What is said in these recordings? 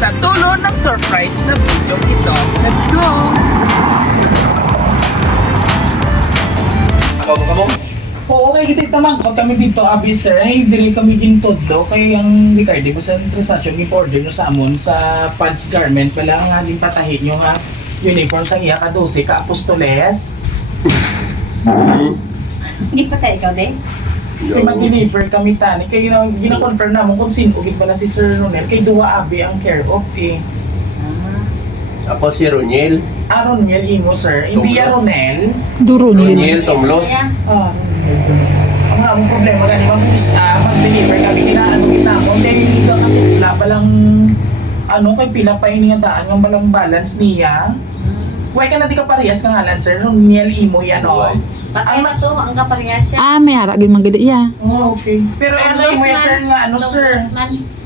sa dulo ng surprise na bilog ito. Let's go! Ako. Oo, okay, kita naman. Pag kami dito, abi sir, ay dili kami gintod do. Kaya ang Ricardo ko sa transaction, i-order nyo sa amon sa Pads Garment. Wala nga din patahin nyo nga uniform sa iya ka 12 ka apostoles. Hindi pa tayo ikaw din? Kaya mag-deliver kami tani. Kaya gina-confirm naman kung sino ugit pala si Sir Ronel. Kay duwa abi ang care of eh. Ako si Roniel. Ronel imo sir. Hindi ya Ronel. Roniel Tomlos. Ang among problema gani mag-deliver kami kinaano kita mo dahil dito kasupla palang kay pila pa iningandaan ng balang balance niya. Why ka na di ka parehas ka ngalan sir? Ronel imo yan o. Patay na to, ang kaparehas siya. May harap yung mga iya. Oh, okay. Pero yung sir nga sir.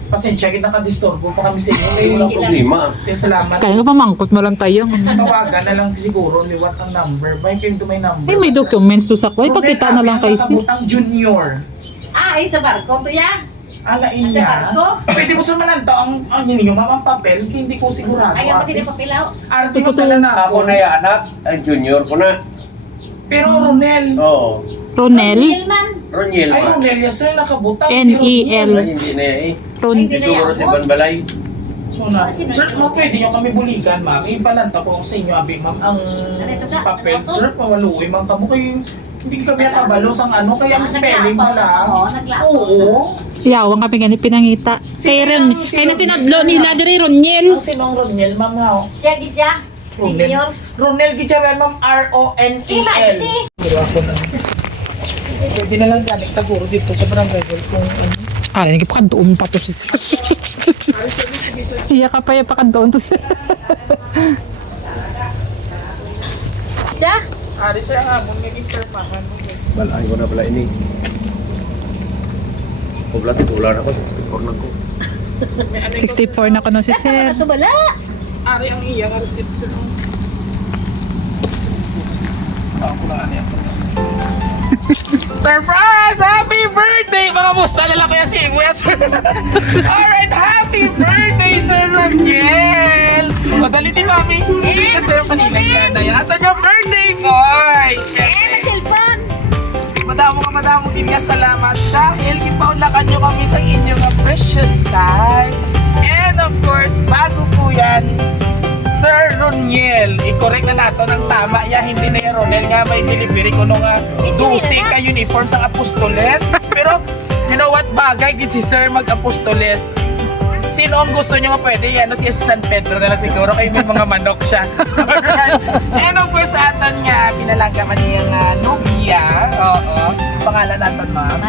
Pasensya kita ka-disturbo pa kami sa inyo. Walang problema. Kaya salamat. Kaya nga pamangkot mo lang tayo. Tawagan na lang siguro ni what ang number. Ba kayo may number? May documents to sa kway. Pakita na lang kayo si. Nakabutang junior. Ay, sa barko to ya. Alain Sa niya. barko? Pwede mo sa mananto ang ninyo, mamang papel, hindi ko sigurado. Ay, ako hindi papilaw. Arte ko dala na Ako na yung anak, ang junior ko na. Pero Ronel. Oo. Ronel. Milman. Roniel Ay, man. Ronel, yes sir, nakabutang. N-E-L. Ay, hindi na eh. Ron. Ito ko si Banbalay. Sir, pwede nyo kami buligan, ma'am. Ipananta ko sa inyo, abi, ma'am, ang papel. Sir, pawaluoy, ma'am, kamo kayo. Hindi kami nakabalo sa kaya ang spelling mo lang. Oo. Yawang kami ganit pinangita. Kaya rin, kaya na tinadlo nila diri Roniel. Ang sinong Ronel, ma'am, nga. Siya gidya. Senior. Ronel Gijavel, ma'am, R-O-N-E-L. Pero ako na. Pwede na lang ganit siguro dito sa barangay kung Nagpakandoon pa to si sir. Iya ka pa yung pakandoon to sir. Siya? Ari sir, ang amon may permahan mo. Balay ko na pala ini. Kulat ako. Kornang ko. 64 na ko no si sir. Ito bala. Ari ang iya nga receipt sir. Ako na ani ako. Surprise! Happy birthday! Mga musta na lang kaya si Kuya Sir. Alright, happy birthday, Sir Rangel! Madali di mami. Hindi na sir kanila yan. At ang birthday boy! Cellphone. Madamo din nga salamat dahil ipaunlakan nyo kami sa inyong precious time. And of course, bago po yan, Sir Roniel, i-correct na nato ng tama ya, hindi na yung Ronel nga may delivery ko nung 12 ka uniform sa Apostoles. Pero, you know what, bagay gid si Sir mag-Apostoles. Sino ang gusto nyo nga pwede? Yan, si San Pedro na lang siguro, kayo may mga manok siya. And of course, aton nga, pinalangga man niyang Nubia. Oo, pangalan natin ma'am.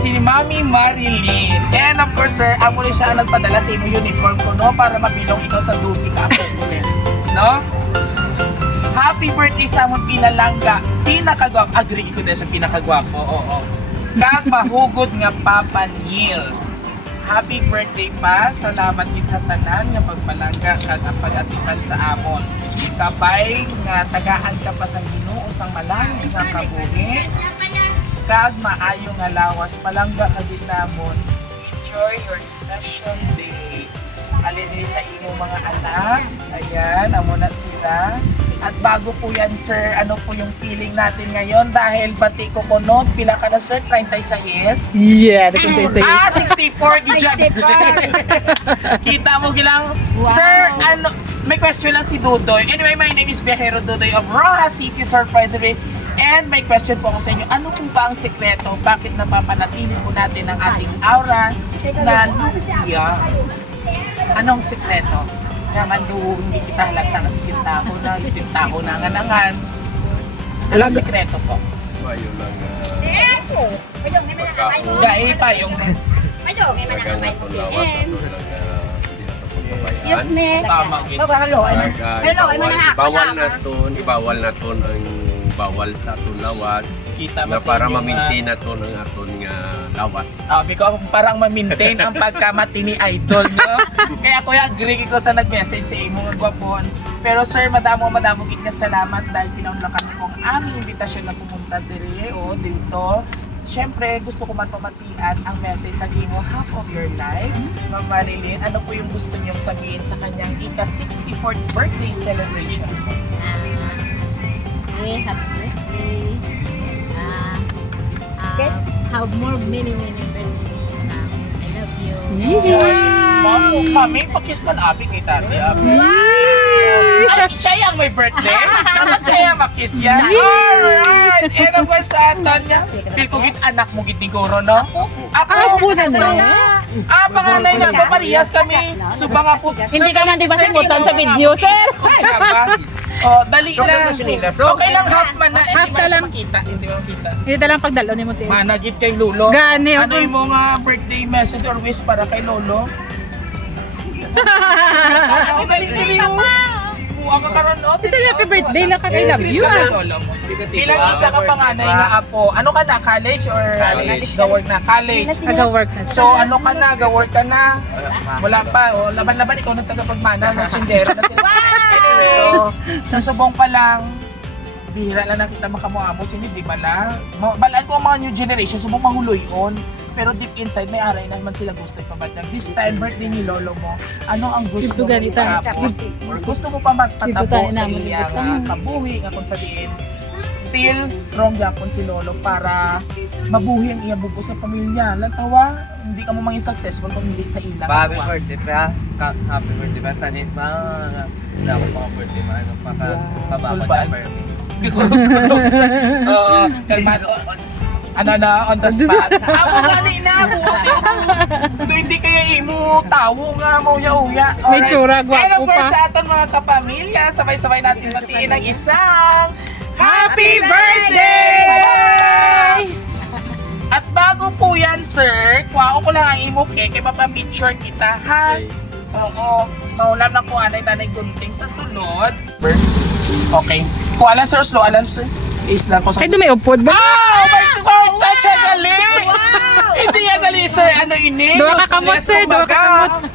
Si Mami Marilyn. And of course, sir, amo rin siya ang nagpadala sa inyo uniform ko, no? Para mabilong ito sa 12 ka apostoles. No? Happy birthday sa among pinalangga. Pinakagwapo. Agree ko din sa pinakagwapo. Oo. Kag mahugod nga Papa Neil. Happy birthday pa. Salamat din sa tanan nga pagpalangga kag ang pag-atipan sa amon. Kapay nga tagaan ka pa sa Ginoo sang malang nga kabuhi. Kag maayo nga lawas palangga ka din namon. Enjoy your special day. Alin sa imo mga anak. Ayan, amo na sila. At bago po yan sir, ano po yung feeling natin ngayon? Dahil bati ko kunod, pila ka na sir? 36? Yeah, nakunta sa 64 gidyan. Kita mo gilang. Wow. Sir, may question lang si Dudoy. Anyway, my name is Viajero Dudoy of Rojas City Surprise Away. And may question po ako sa inyo, ano po ba ang sekreto? Bakit napapanatili po natin ang ating aura na luya? Anong sekreto? Naman do, hindi kita halata kasi sintaho na nga nangan. Anong sekreto po? Ayun lang. Dahil pa yung Tagang na itong lawas at ito lang Yes, me. tama gid. Hello, ibawal na to ang bawal sa itong lawas Kita na ba sa para inyo, ma-maintain na to ng aton nga lawas. Sabi ko, parang ma-maintain ang pagkamati ni Idol, no? Kaya kuya, agree ko sa nag-message sa imo nga gwapon. Pero sir, madamo gid nga salamat dahil pinaunlakan mo ang aming imbitasyon na pumunta dito. syempre, gusto ko man pamatian ang message sa imo half of your life. Ma'am Marilyn, ano po yung gusto niyong sabihin sa kanyang ika-64th birthday celebration? Hey, happy birthday. Have more many birthdays to come. I love you. Ma'am, mami, pakis man abi kay Tati. Abi. Ay, siya yung may birthday? Dapat siya yung makis yan. Alright! And of course, sa Tanya, feel ko git anak mo git siguro, no? Ako po na. Panganay nga, paparihas kami. Suba nga po. Hindi ka man di ba simutan sa video, sir? Oh, dali na. Okay lang, half man na. Half ka lang. Hindi mo makita. Hindi lang pagdalo ni mo, te. Managit kay Lolo. Gani, Ano okay. yung mga birthday message or wish para kay Lolo? Ako balik kayo. Buwag ka karon no? Isa happy birthday lang ka kay love you, ah. Bilang isa ka panganay nga apo. Ano ka na? College or ga-work na? College. Nag-work na. So ano ka na? Ga-work ka na? Wala pa. O, laban-laban ikaw ng tagapagmana ng sindero na sila. Anyway, so, sa subong pa lang, bihira lang nakita makamuamo sini, di ba na? Balaan ko ang mga new generation, subong mahuloy on. Pero deep inside, may aray naman sila gusto ipabatag. This time, birthday ni Lolo mo, ano ang gusto Dito mo ganito. ipapon? Or gusto mo pa Dito magpatabo tayo sa naman iya dito. nga kabuhi nga kung sa diin. Still strong yapon si Lolo para mabuhi ang iya bubo sa pamilya. Lantawa, hindi ka mo mangin successful kung hindi sa ilang. Happy birthday pa. Happy birthday pa. Tanit pa. Wala ko pang birthday pa. Ano pa ka? Full Pababa bands. na Oo, kalmado. Ano na, on the spot. Amo gani na, buti. Hindi kaya imo tawo nga mo uya. May tsura, gwapo And of course, pa. sa aton mga kapamilya, sabay-sabay natin batiin ang isang Happy Birthday! At bago po yan, sir, kuha ko lang ang imo cake, kaya mapapicture kita, ha? Oo, maulam na kuha na nanay gunting sa sunod. Okay. Kuha lang, sir, slow lang, sir. Isla ko sa... Ay, may upod ba? Oh my God! Siya gali! Hindi niya gali, sir. Ano ini? Dua ka kamot, Useless, sir. Dua ka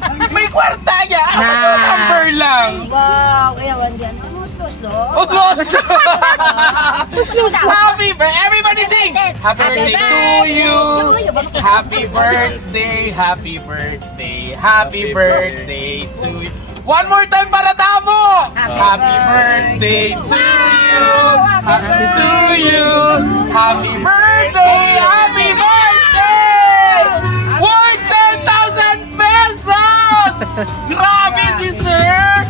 kumbaga. May kwarta niya. Ako Nah. to number lang. Wow, kaya wandian. Oslo. Uslos! Happy birthday! Everybody sing! Happy birthday to you! Happy birthday! Happy birthday! Happy birthday to you! One more time para tamo! Happy birthday to you! Happy to you! Happy birthday! Happy birthday! Worth 10,000 pesos! Grabe si sir!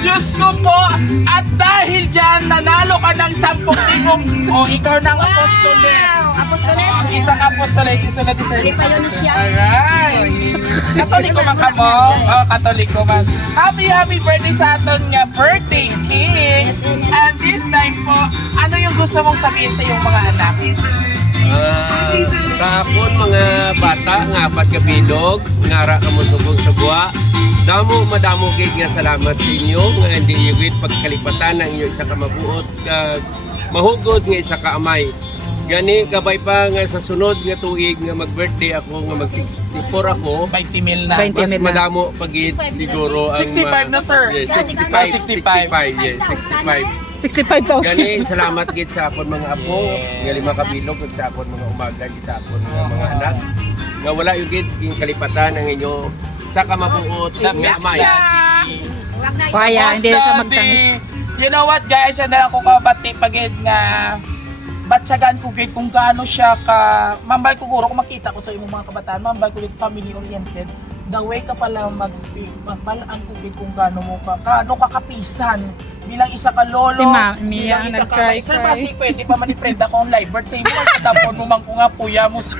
Diyos ko po! At dahil dyan, nanalo ka ng 10,000 o ikaw ng apostoles. Apostoles. Isang apostoles, isunod ni sir. Hindi pa yun siya. Alright. Katoliko man ka mo. Oh, katoliko man. Happy birthday sa aton nga birthday king. And this time po, ano yung gusto mong sabihin sa iyong mga anak? Sa akon mga bata nga apat ka bilog, ngara ka mo subog sa buwa. Madamo kay nga salamat sa inyo nga hindi yugit pagkalipatan ng inyong isa ka mabuot mahugod nga isa ka amay. Gani kabay pa nga sa sunod nga tuig nga mag-birthday ako nga mag-64 ako. 20 mil na. 20 Mas mil na. madamo pagit siguro ang 65 na, sir. Yes, 65. 65. 65, yes, 65. 65,000. Gani, salamat gid sa akon mga apo, nga lima ka bilog ug sa akon mga umaga gid sa akon mga anak. Nga wala yung gid yung kalipatan ng inyo sa kamabuot The nga best amay. daddy. Kaya, hindi na sa Daddy. magtangis. You know what guys, yan na ako kabati pagid nga batsagan ko gid kung gaano siya ka mambay ko guro kung makita ko sa imong mga kabataan, mambay ko gid family oriented. The way ka pala mag-speak, palaan ko gid kung gaano mo gaano ka kapisan bilang isa ka lolo, Si Mami bilang ang isa ka nag-cry, sir, cry. basi pwede pa man-friend ako on live bird sa imo, tapon mo man ko nga puya mo sir.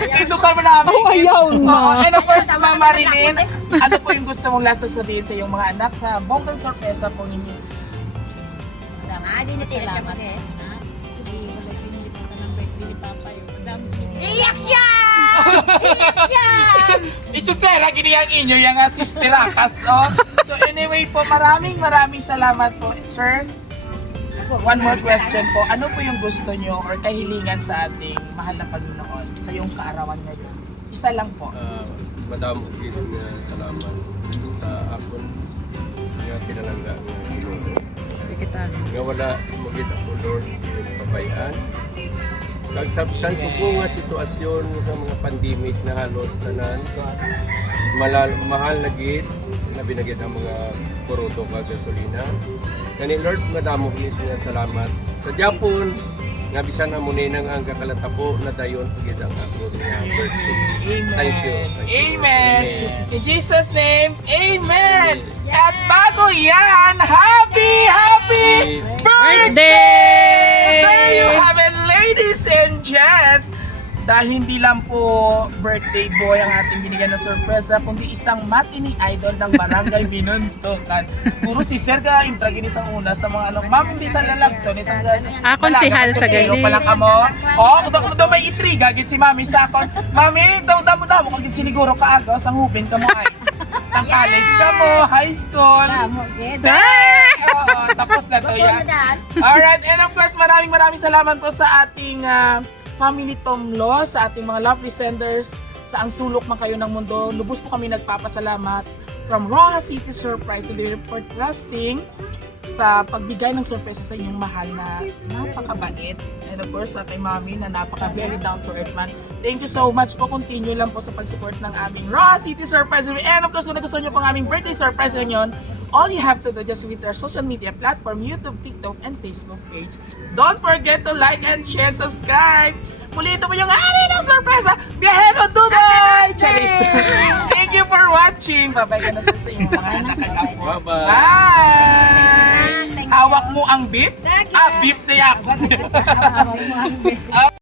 Ito ka man namin. Oh, ayaw na. Oo, and of course, Ma'am Marilyn, ano po yung gusto mong last na sabihin sa iyong mga anak sa bonggang sorpresa po ninyo? Di na salamat. Iyak siya! Iyak siya! Ichusera, giniyang inyo yung sisterakas, oh. So anyway po, maraming salamat po, sir. One more question po, ano po yung gusto nyo or kahilingan sa ating mahal na Panginoon sa iyong kaarawan ngayon? Isa lang po. Madamo gid nga salamat sa akon nga pinalangga nga Ginoo. Nga wala magit ako Lord yung pabayaan. Kag sa bisan suko nga sitwasyon sa mga pandemic na halos tanan mahal na gid na binagid ang mga poroto kag gasolina. Kani Lord madamo gid nga salamat. Sa Japon nga bisan amo ni nang ang kakalatapo na dayon gid ang ako nga birthday. Amen. Thank you. Amen. In Jesus' name, Amen. At bago yan, happy birthday! There you have it, ladies and gents. Dahil hindi lang po birthday boy ang ating binigyan ng sorpresa, kundi isang matinee idol ng Barangay Binuntukan. Puro si Sir ka, impragin isang una sa mga ano, ma'am, bisan lalagson, isang konsehal sa ganyan. ganyan. Palang kamo. Kung daw may intriga, gid si Mami Sakon. Mami, daw damo kag siniguro ka agaw, sang hubin ka mo ay. Sang college ka mo, high school. Tamo, gid. Oo, tapos na to yan. Alright, and of course, maraming salamat po sa ating family Tomlo, sa ating mga lovely senders, sa ang sulok man kayo ng mundo. Lubos po kami nagpapasalamat from Roja City Surprise and Airport Trusting sa pagbigay ng sorpresa sa inyong mahal na napakabait. And of course, sa kay Mami na napaka very down to earth man. Thank you so much po. Continue lang po sa pag-support ng aming Roja City Surprise. And of course, kung nagustuhan nyo pong aming birthday surprise ngayon, all you have to do just visit our social media platform, YouTube, TikTok, and Facebook page. Don't forget to like and share, subscribe. Pulito mo yung ari ng sorpresa. Biyahero Dudoy! Charis! Thank you for watching. Bye-bye ka na sir sa inyong mga anak. Bye-bye. Bye! Hawak mo ang beef? Beef na yak.